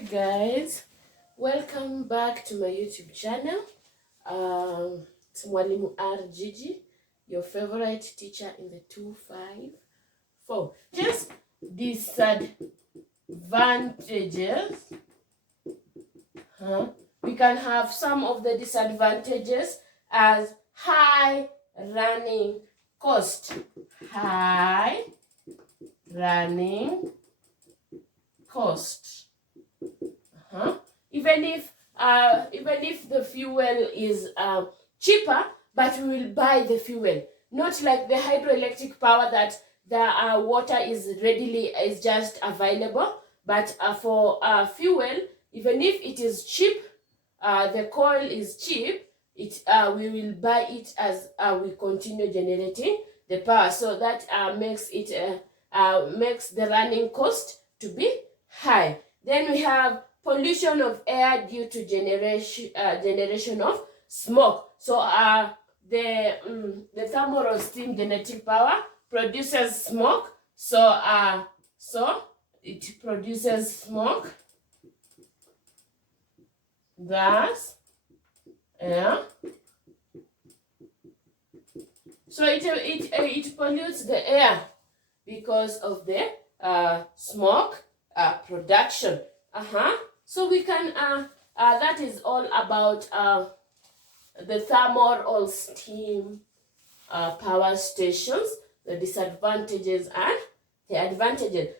Hi guys, welcome back to my YouTube channel. It's Mwalimu R Gigi, your favorite teacher in the 254. Just disadvantages. We can have some of the disadvantages as high running cost. High running cost. Even if the fuel is cheaper, but we will buy the fuel. Not like the hydroelectric power that the water is just available, but for fuel, even if it is cheap, the coal is cheap, we will buy it as we continue generating the power. So that makes the running cost to be high. Then we have pollution of air due to generation of smoke. So the thermal or steam generating power produces smoke. So it produces smoke, gas, air. So it pollutes the air because of the smoke production. So we can that is all about the thermal or steam power stations, the disadvantages and the advantages.